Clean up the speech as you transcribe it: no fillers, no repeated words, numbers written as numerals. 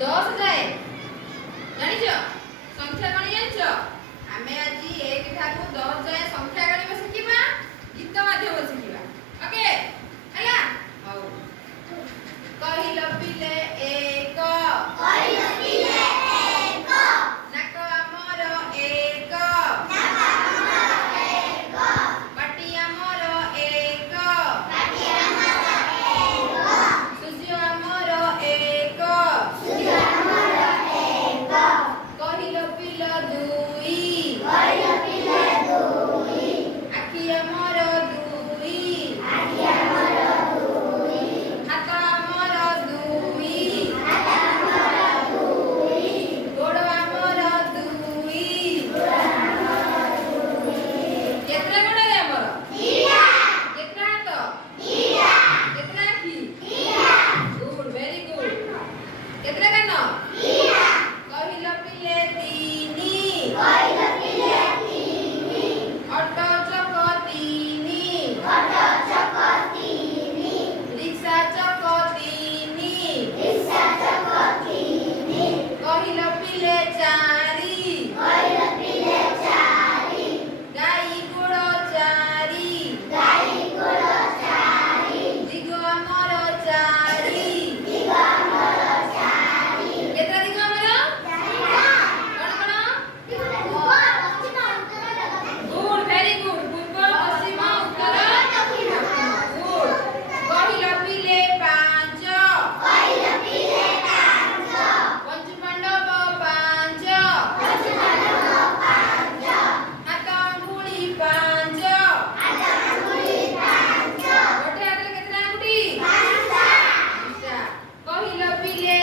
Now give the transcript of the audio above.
दस जाए जानिछ संख्या गणी जानिछ आमे आज 1 ठारू 10 जाए संख्या गणी शिखिबा गीत माध्यम शिखिबा ओके हैला हौ कहिल पिले एक कहिल पिले एक नाक हमर एक नाक हमर एक पाटी हमर एक पाटी हमर एक सूर्य हमर एक सूर्य हमर एक कहिल पिले दुई कहिल पिले दुई आखि हमर दुई आखि हमर दुई हाथ हमर दुई हाथ हमर दुई गोड़ हमर दुई गोड़ हमर दुई केतना गोड़ रे हमर दिया केतना हाथ दिया केतना आखि दिया गुड वेरी गुड केतना कान दिया कहिल पिले तीनी कहिल पिले तीनी ऑटो चक तीनी ऑटो चक तीनी रिक्शा चक तीनी रिक्शा चक तीनी कहिल पिले चारी कहिल पिले चारी गाई गोड़ चारी गाई गोड़ चारी दिग हमर चारी दिग हमर चारी केतना दिग हमर चारिटा कोन गुड वेरी गुड पूर्व पश्चिम उत्तर दक्षिण गुड कहिल पिले पांच कहिल पिले पांच पंच पांडव पांच पंच पांडव पांच हाथ अंगुली पांच हाथ अंगुली पांच गोटे हाथ केतना अंगुठी पांचटा कहिल पिले